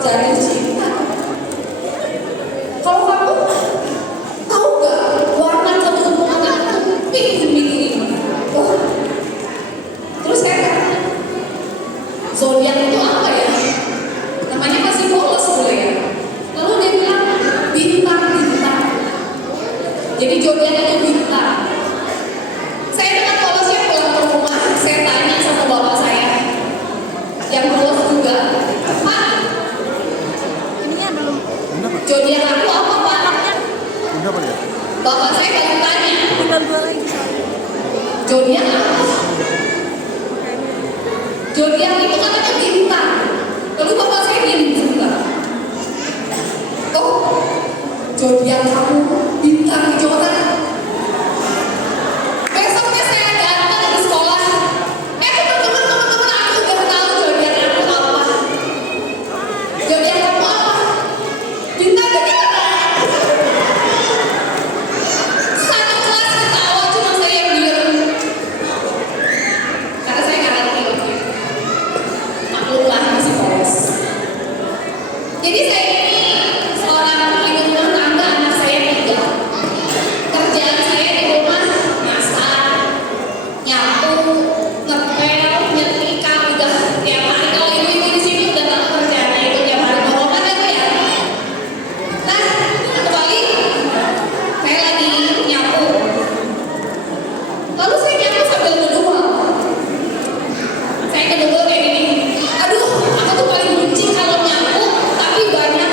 jatuh cinta. Kalau kamu tahu nggak warna keuntungan aku pink ini? Oh. Terus saya kata, zodiak itu apa ya? Namanya masih polos boleh ya. Lalu dia bilang bintang. Jadi zodiak itu bintang. Saya dengan polosnya pulang ke rumah, saya tanya sama bapak saya yang polos juga, Pak, zodiak aku apa Pak? Bapak saya baru tanya, zodiak apa? Zodiak itu katanya bintang. Lalu bapak saya diam juga. Oh, zodiak kamu bintang coret. Besoknya saya datang ke sekolah. Teman-teman aku udah tahu zodiak aku apa. Zodiak kamu apa? Bintang coret. Satu kelas ketawa, cuma saya yang diam. Karena saya nggak ngerti. Maklumlah masih polos. Jadi saya ini seorang ibu rumah tangga, anak saya 3. Kerjaan saya di rumah masak, nyapu, ngepel, nyetrika, udah tiap hari. Kalau ibu-ibu di sini udah tahu kerjaannya itu tiap hari ngomongkan itu ya. Nah, satu kali saya lagi nyapu, lalu saya nyapu sambil ngedumel. Saya ngedumel kayak gini. Aduh, aku tuh paling benci kalau nyapu tapi banyak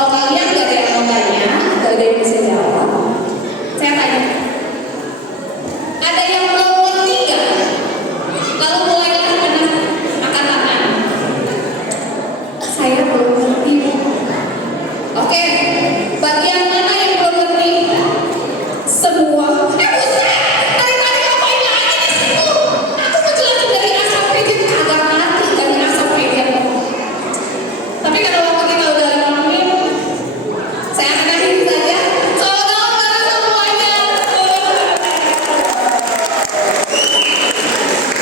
Kalau kalian gak ada yang mau tanya, gak ada yang bisa jawab, saya tanya. Ada yang belum ngerti gak? Lalu mulailah angkat tangan. Saya belum ngerti. Oke, bagian mana yang belum ngerti? Semua.